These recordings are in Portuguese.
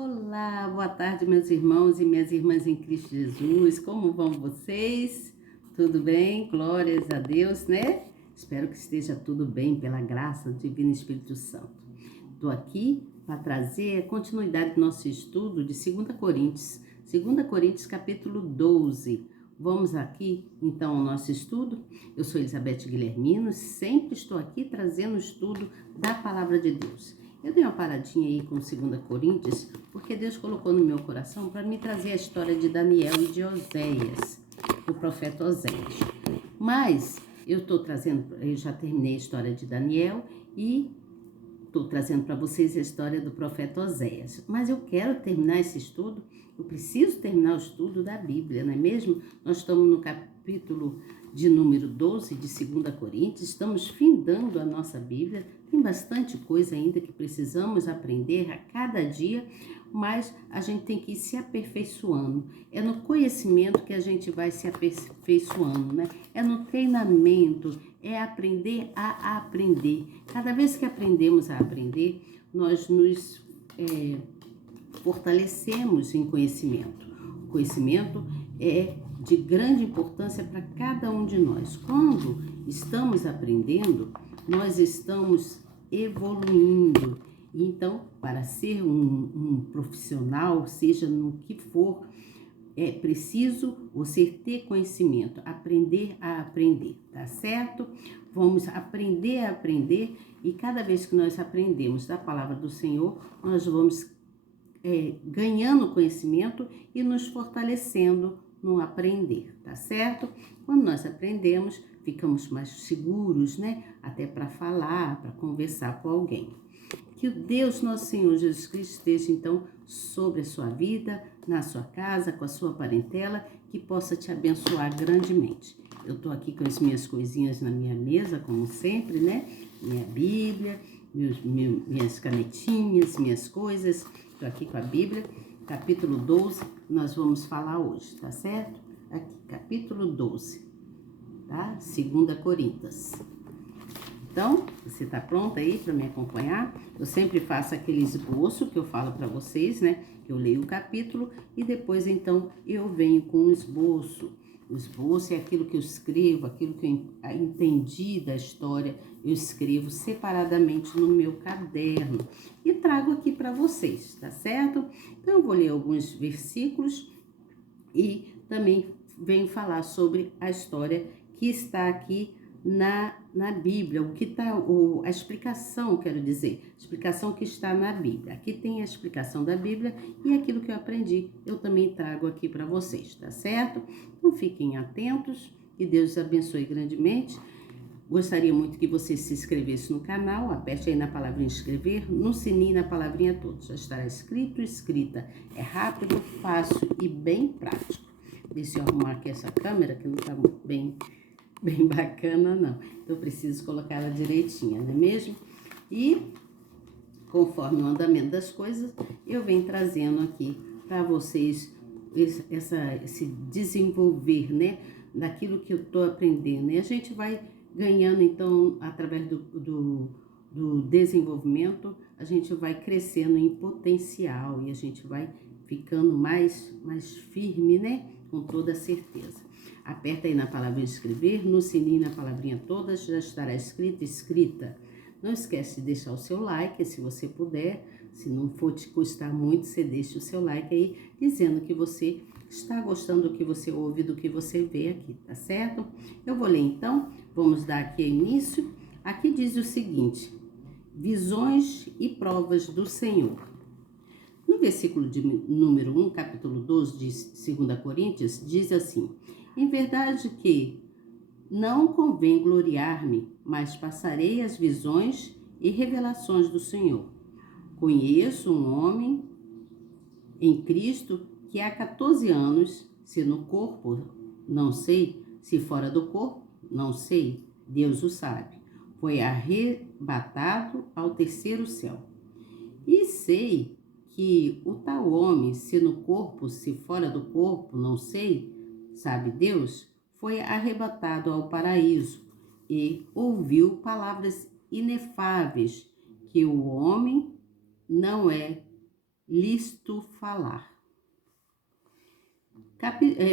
Olá, boa tarde, meus irmãos e minhas irmãs em Cristo Jesus. Como vão vocês? Tudo bem? Glórias a Deus, né? Espero que esteja tudo bem pela graça do Divino Espírito Santo. Estou aqui para trazer a continuidade do nosso estudo de 2 Coríntios. 2 Coríntios, capítulo 12. Vamos aqui, então, ao nosso estudo. Eu sou Elizabeth Guilhermino, sempre estou aqui trazendo o estudo da Palavra de Deus. Eu dei uma paradinha aí com 2 Coríntios, porque Deus colocou no meu coração para me trazer a história de Daniel e de Oséias, do profeta Oséias. Mas eu já terminei a história de Daniel e estou trazendo para vocês a história do profeta Oséias. Mas eu quero terminar esse estudo, eu preciso terminar o estudo da Bíblia, não é mesmo? Nós estamos no capítulo de número 12 de 2 Coríntios, estamos findando a nossa Bíblia, tem bastante coisa ainda que precisamos aprender a cada dia, mas a gente tem que ir se aperfeiçoando. É no conhecimento que a gente vai se aperfeiçoando, né? É no treinamento, é aprender a aprender. Cada vez que aprendemos a aprender, nós nos fortalecemos em conhecimento. O conhecimento é de grande importância para cada um de nós. Quando estamos aprendendo, nós estamos evoluindo. Então, para ser um profissional, seja no que for, é preciso você ter conhecimento, aprender a aprender, tá certo? Vamos aprender a aprender e cada vez que nós aprendemos da palavra do Senhor, nós vamos ganhando conhecimento e nos fortalecendo no aprender, tá certo? Quando nós aprendemos, ficamos mais seguros, né? Até para falar, para conversar com alguém. Que o Deus, nosso Senhor Jesus Cristo, esteja então sobre a sua vida, na sua casa, com a sua parentela, que possa te abençoar grandemente. Eu estou aqui com as minhas coisinhas na minha mesa, como sempre, né? Minha Bíblia, minhas canetinhas, minhas coisas. Estou aqui com a Bíblia, capítulo 12, nós vamos falar hoje, tá certo? Aqui, capítulo 12, tá? 2 Coríntios. Então, você tá pronta aí para me acompanhar? Eu sempre faço aquele esboço que eu falo para vocês, né? Eu leio o capítulo e depois, então, eu venho com um esboço. O esboço é aquilo que eu escrevo, aquilo que eu entendi da história, eu escrevo separadamente no meu caderno e trago aqui para vocês, tá certo? Então, eu vou ler alguns versículos e também venho falar sobre a história que está aqui na Bíblia, o que está, a explicação, quero dizer, a explicação que está na Bíblia. Aqui tem a explicação da Bíblia e aquilo que eu aprendi, eu também trago aqui para vocês, tá certo? Então fiquem atentos, que Deus os abençoe grandemente. Gostaria muito que você se inscrevesse no canal, aperte aí na palavrinha inscrever, no sininho na palavrinha todos. Já estará escrito, escrita. É rápido, fácil e bem prático. Deixa eu arrumar aqui essa câmera, que não está bem bacana, não. Então, eu preciso colocar ela direitinha, não é mesmo? E, conforme o andamento das coisas, eu venho trazendo aqui para vocês esse desenvolver, né? Daquilo que eu estou aprendendo. E a gente vai ganhando, então, através do desenvolvimento, a gente vai crescendo em potencial e a gente vai ficando mais firme, né? Com toda certeza. Aperta aí na palavra escrever, no sininho na palavrinha toda, já estará escrita. Não esquece de deixar o seu like, se você puder. Se não for te custar muito, você deixa o seu like aí, dizendo que você está gostando do que você ouve, do que você vê aqui, tá certo? Eu vou ler então, vamos dar aqui início. Aqui diz o seguinte: visões e provas do Senhor. No versículo de número 1, capítulo 12 de 2 Coríntios, diz assim: em verdade que não convém gloriar-me, mas passarei as visões e revelações do Senhor. Conheço um homem em Cristo que há 14 anos, se no corpo, não sei, se fora do corpo, não sei, Deus o sabe, foi arrebatado ao terceiro céu. E sei que o tal homem, se no corpo, se fora do corpo, não sei, sabe Deus, foi arrebatado ao paraíso e ouviu palavras inefáveis que o homem não é lícito falar.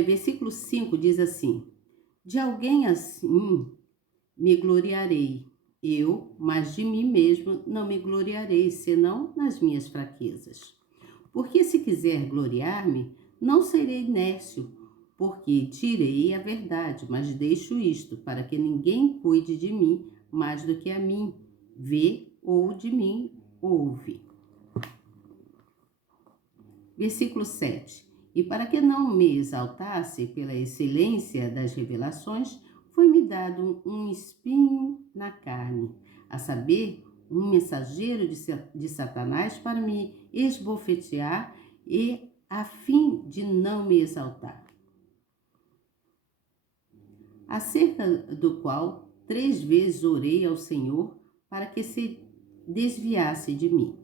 Versículo 5 diz assim: de alguém assim me gloriarei, mas de mim mesmo não me gloriarei, senão nas minhas fraquezas. Porque se quiser gloriar-me, não serei nércio, porque direi a verdade, mas deixo isto, para que ninguém cuide de mim mais do que a mim vê ou de mim ouve. Versículo 7. E para que não me exaltasse pela excelência das revelações, foi-me dado um espinho na carne, a saber, um mensageiro de Satanás para me esbofetear e a fim de não me exaltar. Acerca do qual 3 vezes orei ao Senhor para que se desviasse de mim.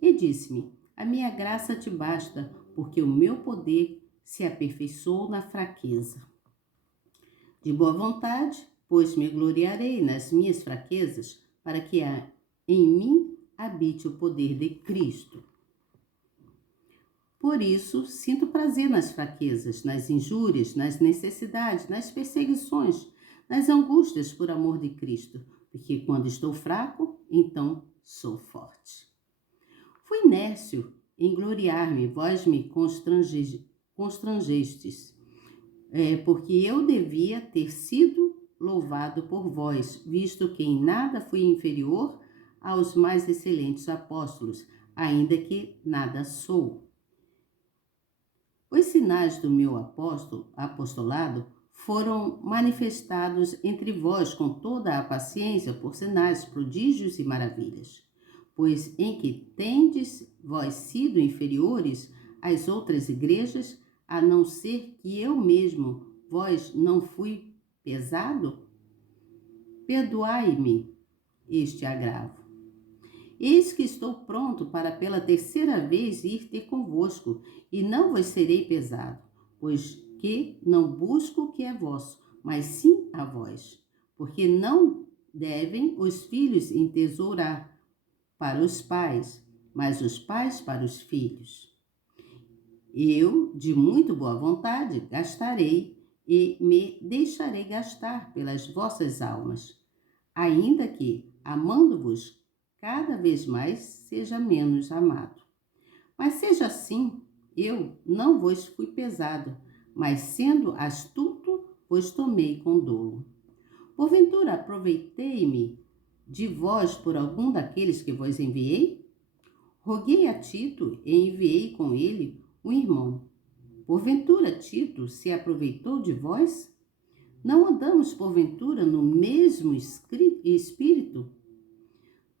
E disse-me: a minha graça te basta, porque o meu poder se aperfeiçoou na fraqueza. De boa vontade, pois me gloriarei nas minhas fraquezas, para que em mim habite o poder de Cristo. Por isso, sinto prazer nas fraquezas, nas injúrias, nas necessidades, nas perseguições, nas angústias por amor de Cristo, porque quando estou fraco, então sou forte. Fui nércio em gloriar-me, vós me constrangestes, porque eu devia ter sido louvado por vós, visto que em nada fui inferior aos mais excelentes apóstolos, ainda que nada sou. Os sinais do meu apostolado foram manifestados entre vós com toda a paciência por sinais, prodígios e maravilhas. Pois em que tendes vós sido inferiores às outras igrejas, a não ser que eu mesmo vós não fui pesado? Perdoai-me este agravo. Eis que estou pronto para pela 3ª vez ir ter convosco, e não vos serei pesado, pois que não busco o que é vosso, mas sim a vós. Porque não devem os filhos entesourar para os pais, mas os pais para os filhos. Eu, de muito boa vontade, gastarei e me deixarei gastar pelas vossas almas, ainda que, amando-vos, cada vez mais seja menos amado. Mas seja assim, eu não vos fui pesado, mas sendo astuto, vos tomei com dolo. Porventura aproveitei-me de vós por algum daqueles que vos enviei? Roguei a Tito e enviei com ele um irmão. Porventura Tito se aproveitou de vós? Não andamos porventura no mesmo espírito?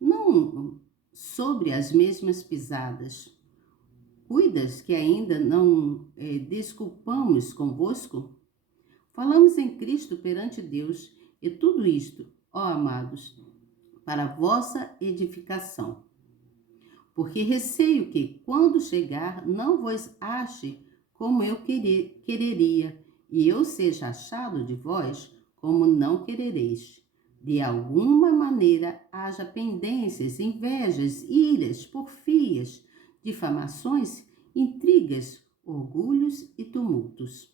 Não sobre as mesmas pisadas? Cuidas que ainda não desculpamos convosco? Falamos em Cristo perante Deus, e tudo isto, ó amados, para vossa edificação. Porque receio que, quando chegar, não vos ache como eu quereria, e eu seja achado de vós como não querereis. De alguma maneira haja pendências, invejas, iras, porfias, difamações, intrigas, orgulhos e tumultos.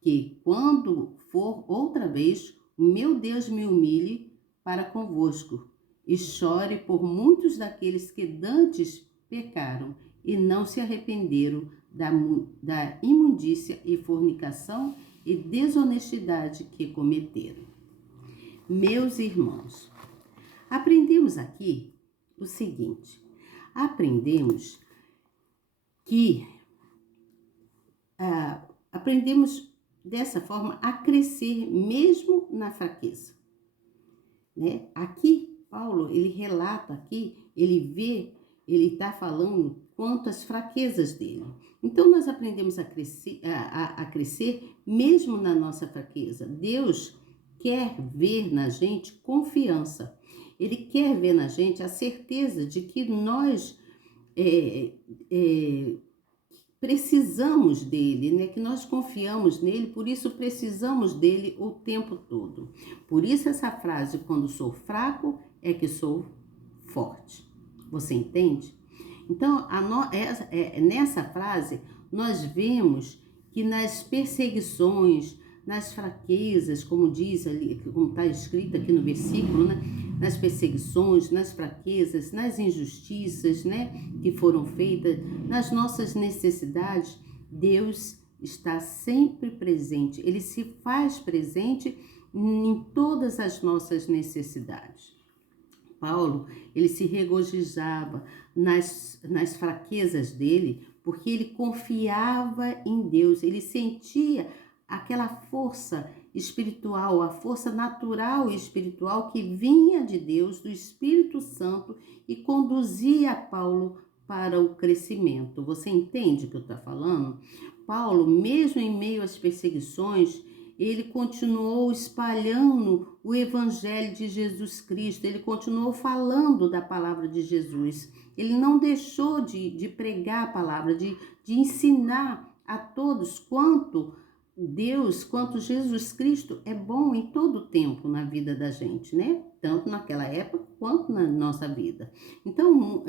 Que, quando for outra vez, o meu Deus me humilhe para convosco, e chore por muitos daqueles que dantes pecaram e não se arrependeram da imundícia e fornicação e desonestidade que cometeram. Meus irmãos, aprendemos aqui o seguinte: aprendemos dessa forma a crescer mesmo na fraqueza, né? Aqui Paulo, ele relata aqui, ele está falando quanto às fraquezas dele. Então nós aprendemos a crescer mesmo na nossa fraqueza. Deus quer ver na gente confiança. Ele quer ver na gente a certeza de que nós precisamos dele, né? Que nós confiamos nele, por isso precisamos dele o tempo todo. Por isso essa frase, quando sou fraco, é que sou forte. Você entende? Então, nessa frase, nós vemos que nas perseguições, nas fraquezas, como diz ali, como está escrito aqui no versículo, né? Nas perseguições, nas fraquezas, nas injustiças, né? Que foram feitas, nas nossas necessidades, Deus está sempre presente. Ele se faz presente em todas as nossas necessidades. Paulo, ele se regozijava nas fraquezas dele, porque ele confiava em Deus, ele sentia aquela força espiritual, a força natural e espiritual que vinha de Deus, do Espírito Santo, e conduzia Paulo para o crescimento. Você entende o que eu estou falando? Paulo, mesmo em meio às perseguições, ele continuou espalhando o evangelho de Jesus Cristo, ele continuou falando da palavra de Jesus, ele não deixou de pregar a palavra, de ensinar a todos quanto Deus, quanto Jesus Cristo é bom em todo o tempo na vida da gente, né? Tanto naquela época quanto na nossa vida. Então,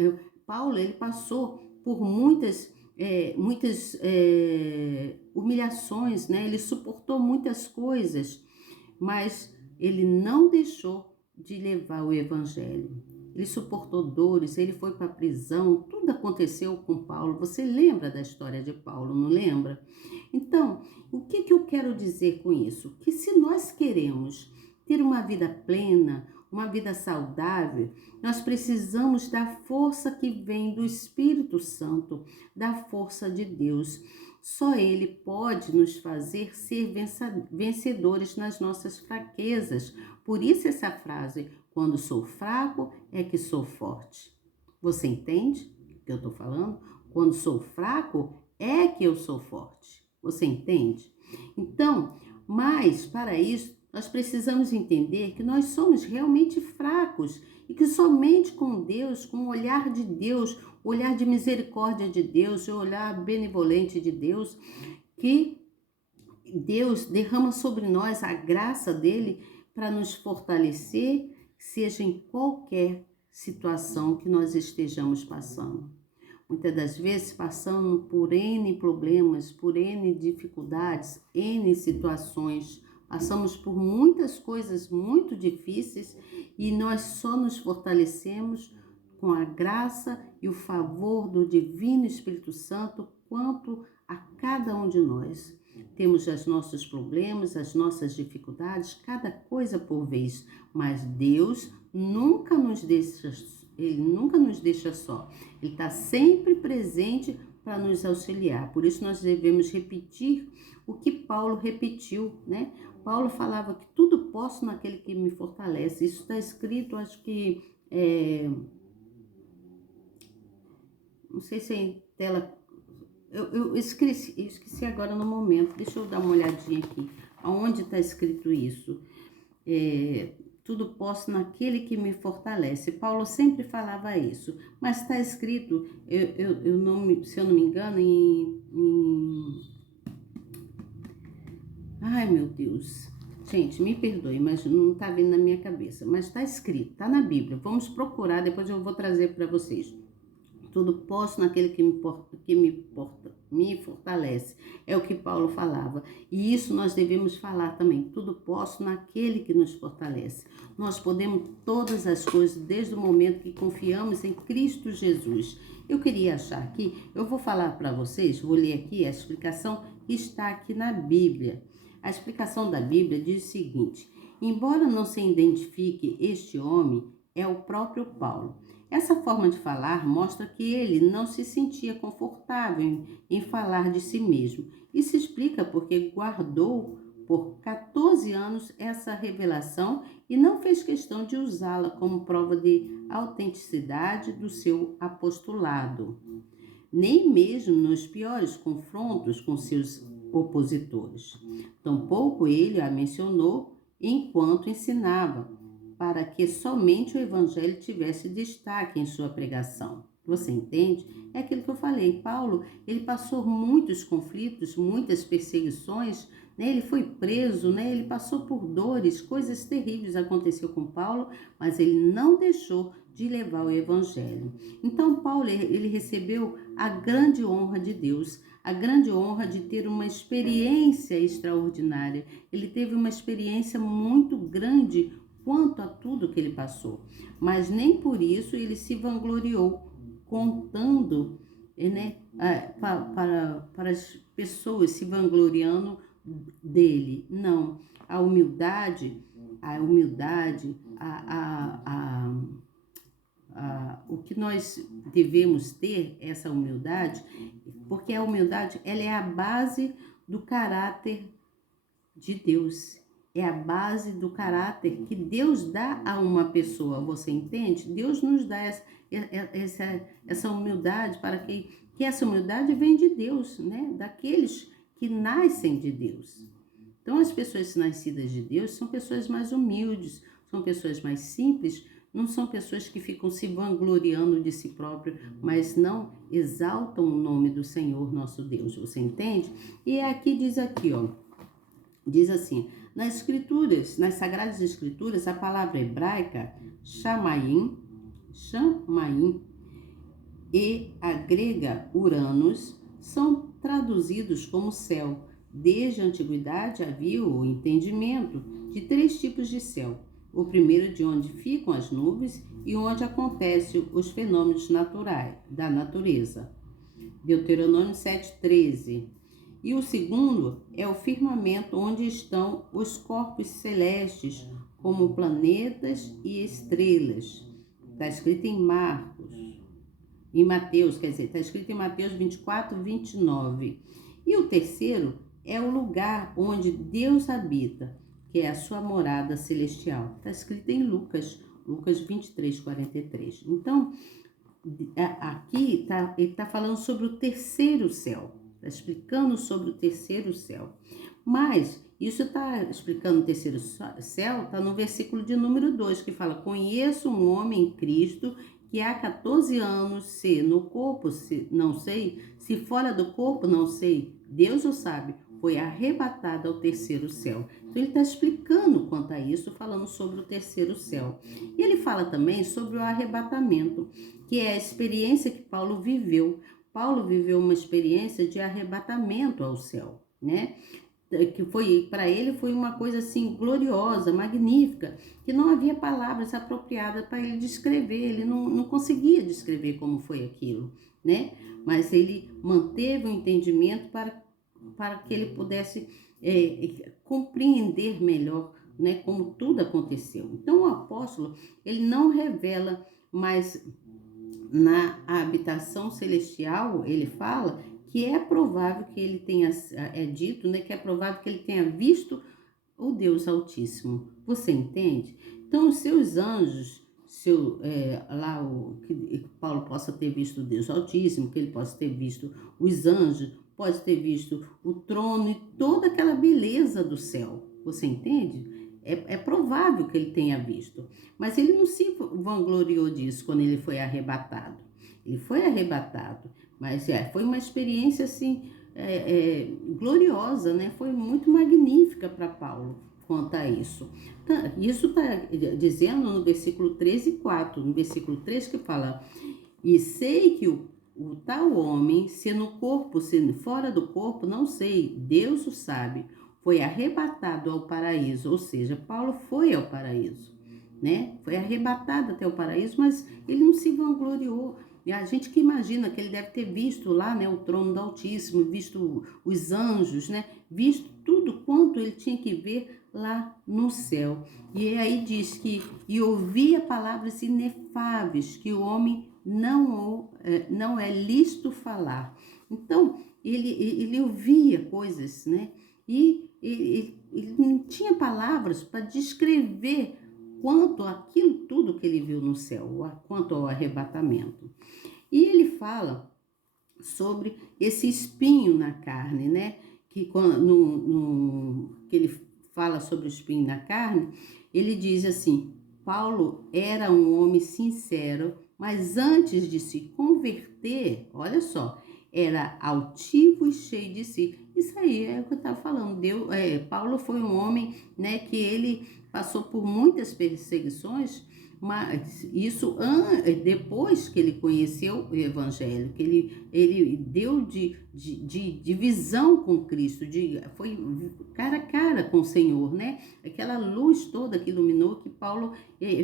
Paulo, ele passou por muitas humilhações, né? Ele suportou muitas coisas, mas ele não deixou de levar o evangelho. Ele suportou dores, ele foi para a prisão, tudo aconteceu com Paulo. Você lembra da história de Paulo, não lembra? Então, o que eu quero dizer com isso? Que se nós queremos ter uma vida plena, uma vida saudável, nós precisamos da força que vem do Espírito Santo, da força de Deus. Só Ele pode nos fazer ser vencedores nas nossas fraquezas. Por isso essa frase, quando sou fraco é que sou forte. Você entende o que eu estou falando? Quando sou fraco é que eu sou forte. Você entende? Então, mas para isso, nós precisamos entender que nós somos realmente fracos e que somente com Deus, com o olhar de Deus, o olhar de misericórdia de Deus, o olhar benevolente de Deus, que Deus derrama sobre nós a graça dele para nos fortalecer, seja em qualquer situação que nós estejamos passando. Muitas das vezes passando por N problemas, por N dificuldades, N situações. Passamos por muitas coisas muito difíceis e nós só nos fortalecemos com a graça e o favor do Divino Espírito Santo quanto a cada um de nós. Temos os nossos problemas, as nossas dificuldades, cada coisa por vez, mas Deus nunca nos deixa, Ele nunca nos deixa só. Ele está sempre presente para nos auxiliar. Por isso nós devemos repetir o que Paulo repetiu, né? Paulo falava que tudo posso naquele que me fortalece. Isso está escrito, acho que não sei se é em tela. Eu esqueci agora no momento. Deixa eu dar uma olhadinha aqui. Aonde está escrito isso? Tudo posso naquele que me fortalece. Paulo sempre falava isso. Mas está escrito, se eu não me engano, Ai, meu Deus. Gente, me perdoe, mas não está vindo na minha cabeça. Mas está escrito, está na Bíblia. Vamos procurar, depois eu vou trazer para vocês. Tudo posso naquele que me fortalece. É o que Paulo falava. E isso nós devemos falar também. Tudo posso naquele que nos fortalece. Nós podemos todas as coisas desde o momento que confiamos em Cristo Jesus. Eu queria achar aqui, eu vou falar para vocês, vou ler aqui a explicação que está aqui na Bíblia. A explicação da Bíblia diz o seguinte: embora não se identifique este homem, é o próprio Paulo. Essa forma de falar mostra que ele não se sentia confortável em falar de si mesmo. Isso explica porque guardou por 14 anos essa revelação e não fez questão de usá-la como prova de autenticidade do seu apostolado, nem mesmo nos piores confrontos com seus opositores. Tampouco ele a mencionou enquanto ensinava, para que somente o evangelho tivesse destaque em sua pregação. Você entende? É aquilo que eu falei. Paulo, ele passou muitos conflitos, muitas perseguições, né? Ele foi preso, né? Ele passou por dores, coisas terríveis aconteceu com Paulo, mas ele não deixou de levar o evangelho. Então Paulo, ele recebeu a grande honra de Deus, a grande honra de ter uma experiência extraordinária. Ele teve uma experiência muito grande quanto a tudo que ele passou, mas nem por isso ele se vangloriou, contando, né, para as pessoas se vangloriando dele. Não, a humildade, o que nós devemos ter, essa humildade, porque a humildade, ela é a base do caráter de Deus, é a base do caráter que Deus dá a uma pessoa, você entende? Deus nos dá essa humildade, para que essa humildade vem de Deus, né? Daqueles que nascem de Deus. Então, as pessoas nascidas de Deus são pessoas mais humildes, são pessoas mais simples, não são pessoas que ficam se vangloriando de si próprio, mas não exaltam o nome do Senhor nosso Deus, você entende? E aqui diz aqui, ó, diz assim, nas escrituras, nas sagradas escrituras, a palavra hebraica chamaim e a grega Uranus são traduzidos como céu. Desde a antiguidade havia o entendimento de 3 tipos de céu. O primeiro, de onde ficam as nuvens e onde acontecem os fenômenos naturais da natureza. Deuteronômio 7,13. E o segundo é o firmamento, onde estão os corpos celestes, como planetas e estrelas. Está escrito em Mateus, está escrito em Mateus 24, 29. E o terceiro é o lugar onde Deus habita, que é a sua morada celestial. Está escrito em Lucas 23, 43. Então, aqui ele está falando sobre o terceiro céu. Está explicando sobre o terceiro céu. Mas isso está explicando o terceiro céu, está no versículo de número 2, que fala: conheço um homem em Cristo que há 14 anos, se no corpo, não sei, se fora do corpo, não sei, Deus o sabe, foi arrebatado ao terceiro céu. Então ele está explicando quanto a isso, falando sobre o terceiro céu. E ele fala também sobre o arrebatamento, que é a experiência que Paulo viveu. Paulo viveu uma experiência de arrebatamento ao céu, né? Que foi, para ele, foi uma coisa assim gloriosa, magnífica, que não havia palavras apropriadas para ele descrever, ele não conseguia descrever como foi aquilo, né? Mas ele manteve o entendimento para que ele pudesse compreender melhor, né, como tudo aconteceu. Então o apóstolo, ele não revela, mas na habitação celestial, ele fala que é provável que ele tenha, dito, né, que é provável que ele tenha visto o Deus Altíssimo. Você entende? Então, os seus anjos, que Paulo possa ter visto o Deus Altíssimo, que ele possa ter visto os anjos, pode ter visto o trono e toda aquela beleza do céu. Você entende? É provável que ele tenha visto. Mas ele não se vangloriou disso quando ele foi arrebatado. Ele foi arrebatado, mas foi uma experiência assim, gloriosa, né? Foi muito magnífica para Paulo quanto a isso. Isso está dizendo no versículo 13 e 4, no versículo 3 que fala: e sei que o tal homem, se no corpo, se fora do corpo, não sei, Deus o sabe, foi arrebatado ao paraíso. Ou seja, Paulo foi ao paraíso, né? Foi arrebatado até o paraíso, mas ele não se vangloriou. E a gente que imagina que ele deve ter visto lá, né, o trono do Altíssimo, visto os anjos, né, visto tudo quanto ele tinha que ver lá no céu. E aí diz que, e ouvia palavras inefáveis, que o homem não é lícito falar. Então, ele ouvia coisas, né, e ele não tinha palavras para descrever quanto aquilo tudo que ele viu no céu, quanto ao arrebatamento. E ele fala sobre esse espinho na carne, né? Que que ele fala sobre o espinho na carne, ele diz assim: Paulo era um homem sincero, mas antes de se converter, olha só, era altivo e cheio de si. Isso aí é o que eu estava falando. Paulo foi um homem, né, que ele passou por muitas perseguições, mas isso depois que ele conheceu o Evangelho, que ele deu de visão com Cristo, foi cara a cara com o Senhor, né? Aquela luz toda que iluminou, que Paulo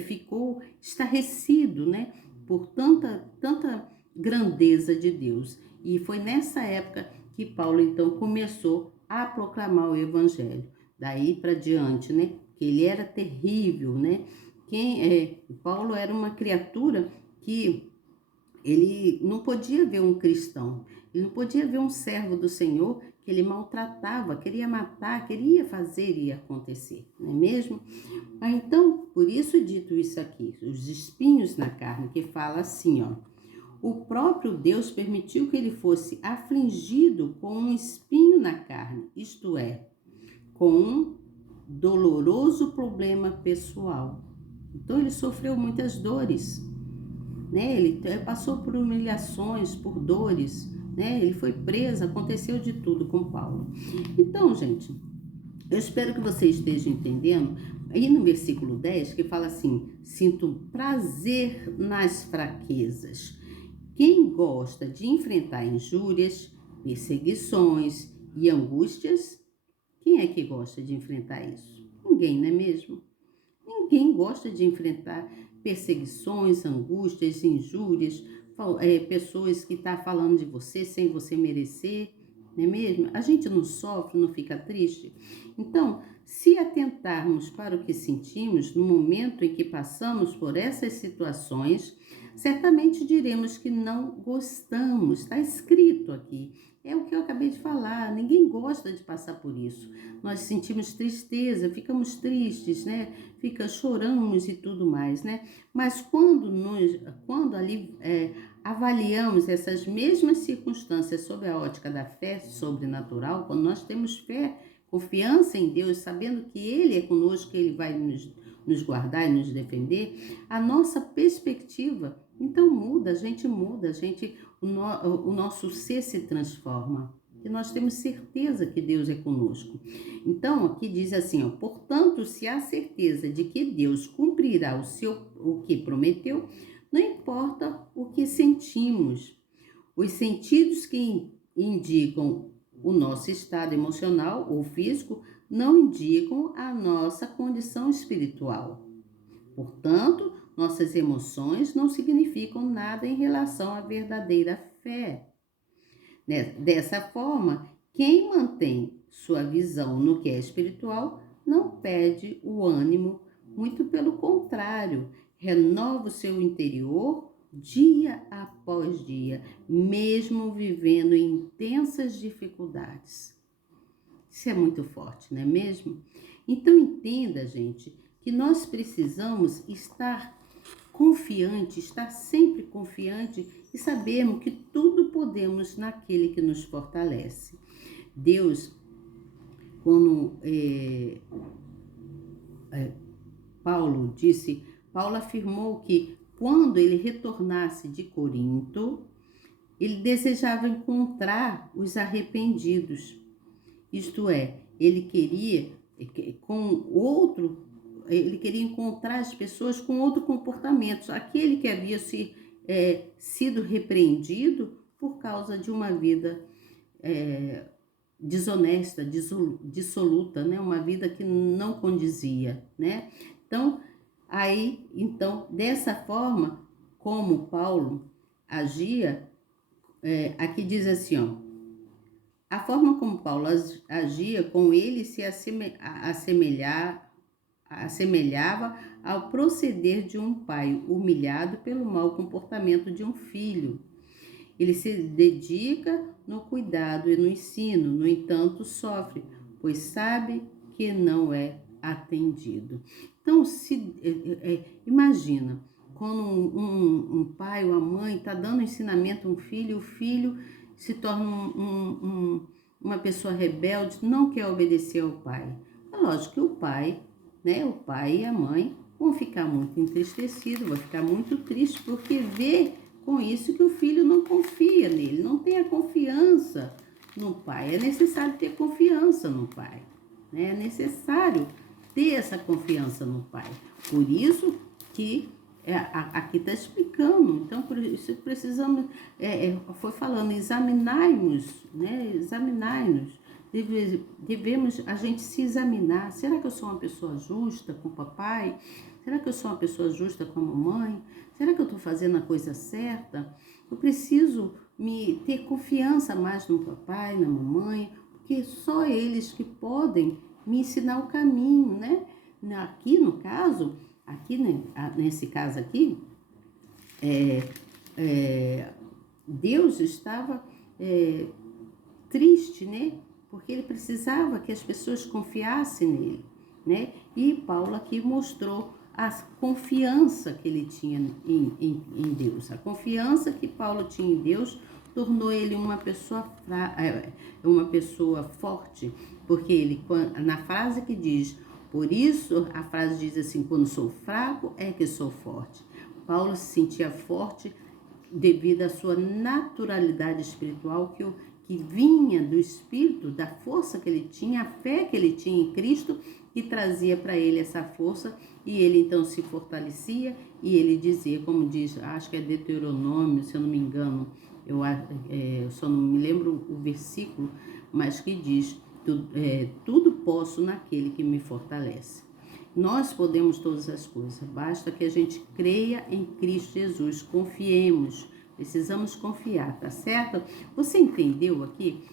ficou estarrecido, né? Por tanta grandeza de Deus. E foi nessa época que Paulo, então, começou a proclamar o Evangelho. Daí para diante, né? Que ele era terrível, né? Paulo era uma criatura que ele não podia ver um cristão, ele não podia ver um servo do Senhor que ele maltratava, queria matar, queria fazer e acontecer, não é mesmo? Então, por isso dito isso aqui, os espinhos na carne, que fala assim, ó, o próprio Deus permitiu que ele fosse afligido com um espinho na carne, isto é, com um doloroso problema pessoal. Então ele sofreu muitas dores, né? Ele passou por humilhações, por dores, né? Ele foi preso, aconteceu de tudo com Paulo. Então, gente, eu espero que você esteja entendendo. Aí no versículo 10 que fala assim, sinto prazer nas fraquezas. Quem gosta de enfrentar injúrias, perseguições e angústias, quem é que gosta de enfrentar isso? Ninguém, não é mesmo? Ninguém gosta de enfrentar perseguições, angústias, injúrias, pessoas que estão falando de você sem você merecer, não é mesmo? A gente não sofre, não fica triste? Então, se atentarmos para o que sentimos no momento em que passamos por essas situações, certamente diremos que não gostamos, está escrito aqui. É o que eu acabei de falar, ninguém gosta de passar por isso. Nós sentimos tristeza, ficamos tristes, né? Choramos e tudo mais, né? Mas quando ali avaliamos essas mesmas circunstâncias sob a ótica da fé sobrenatural, quando nós temos fé, confiança em Deus, sabendo que Ele é conosco, que Ele vai nos guardar e nos defender, a nossa perspectiva, então muda, o nosso ser se transforma. E nós temos certeza que Deus é conosco. Então, aqui diz assim, ó, portanto, se há certeza de que Deus cumprirá o que prometeu, não importa o que sentimos. Os sentidos que indicam o nosso estado emocional ou físico não indicam a nossa condição espiritual. Portanto, nossas emoções não significam nada em relação à verdadeira fé. Dessa forma, quem mantém sua visão no que é espiritual não perde o ânimo, muito pelo contrário, renova o seu interior dia após dia, mesmo vivendo em intensas dificuldades. Isso é muito forte, não é mesmo? Então entenda, gente, que nós precisamos estar confiante, estar sempre confiante e sabermos que tudo podemos naquele que nos fortalece. Deus, quando Paulo afirmou que quando ele retornasse de Corinto, ele desejava encontrar os arrependidos. Isto é, ele queria encontrar as pessoas com outro comportamento, aquele que havia sido repreendido por causa de uma vida desonesta, dissoluta, né? Uma vida que não condizia, né? Então, dessa forma, como Paulo agia, aqui diz assim, ó, a forma como Paulo agia, com ele se assemelhava ao proceder de um pai humilhado pelo mau comportamento de um filho. Ele se dedica no cuidado e no ensino, no entanto sofre, pois sabe que não é atendido. Então, imagina, quando um pai ou a mãe está dando ensinamento a um filho, o filho se torna uma pessoa rebelde, não quer obedecer ao pai. É lógico que o pai e a mãe vão ficar muito entristecidos, vão ficar muito tristes, porque vê com isso que o filho não confia nele, não tem a confiança no pai. É necessário ter confiança no pai, né? É necessário ter essa confiança no pai. Por isso que aqui está explicando. Então, por isso precisamos, foi falando, examinai-nos, né? Examinai-nos. Devemos a gente se examinar. Será que eu sou uma pessoa justa com o papai? Será que eu sou uma pessoa justa com a mamãe? Será que eu estou fazendo a coisa certa? Eu preciso me ter confiança mais no papai, na mamãe, porque só eles que podem me ensinar o caminho, né? Aqui no caso, aqui né, nesse caso aqui, Deus estava triste, né? Porque ele precisava que as pessoas confiassem nele, né? E Paulo aqui mostrou a confiança que ele tinha em Deus. A confiança que Paulo tinha em Deus tornou ele uma pessoa forte, porque ele, na frase que diz, por isso a frase diz assim, quando sou fraco é que sou forte. Paulo se sentia forte devido à sua naturalidade espiritual que vinha do Espírito, da força que ele tinha, a fé que ele tinha em Cristo, que trazia para ele essa força, e ele então se fortalecia, e ele dizia, como diz, acho que é Deuteronômio, se eu não me engano, eu só não me lembro o versículo, mas que diz, tudo posso naquele que me fortalece. Nós podemos todas as coisas, basta que a gente creia em Cristo Jesus, confiemos, precisamos confiar, tá certo? Você entendeu aqui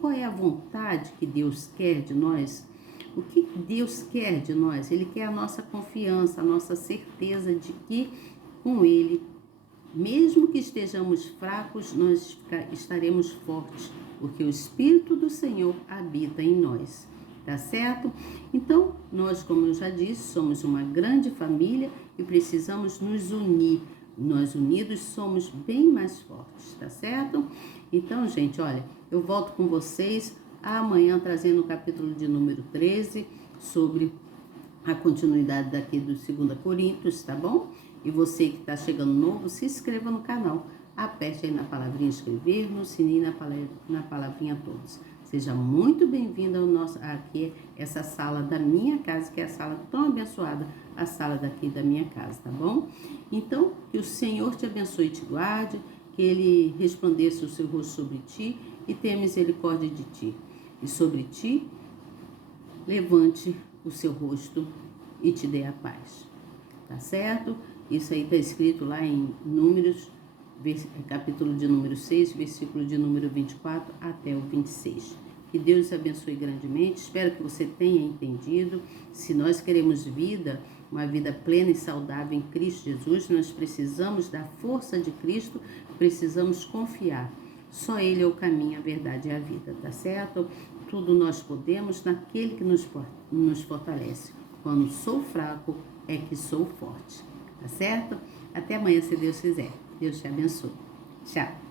qual é a vontade que Deus quer de nós? O que Deus quer de nós? Ele quer a nossa confiança, a nossa certeza de que com Ele, mesmo que estejamos fracos, nós estaremos fortes, porque o Espírito do Senhor habita em nós. Tá certo? Então, nós, como eu já disse, somos uma grande família e precisamos nos unir. Nós unidos somos bem mais fortes, tá certo? Então, gente, olha, eu volto com vocês amanhã trazendo o capítulo de número 13 sobre a continuidade daqui do 2 Coríntios, tá bom? E você que está chegando novo, se inscreva no canal. Aperte aí na palavrinha inscrever, no sininho na palavrinha todos. Seja muito bem-vindo ao nosso aqui, essa sala da minha casa, que é a sala tão abençoada, a sala daqui da minha casa, tá bom? Então, que o Senhor te abençoe e te guarde, que Ele resplandeça o seu rosto sobre ti e tenha misericórdia de ti. E sobre ti, levante o seu rosto e te dê a paz, tá certo? Isso aí está escrito lá em Números, capítulo de número 6, versículo de número 24 até o 26. Que Deus abençoe grandemente, espero que você tenha entendido. Se nós queremos vida, uma vida plena e saudável em Cristo Jesus, nós precisamos da força de Cristo, precisamos confiar. Só Ele é o caminho, a verdade e a vida, tá certo? Tudo nós podemos naquele que nos fortalece. Quando sou fraco, é que sou forte, tá certo? Até amanhã, se Deus quiser. Deus te abençoe. Tchau.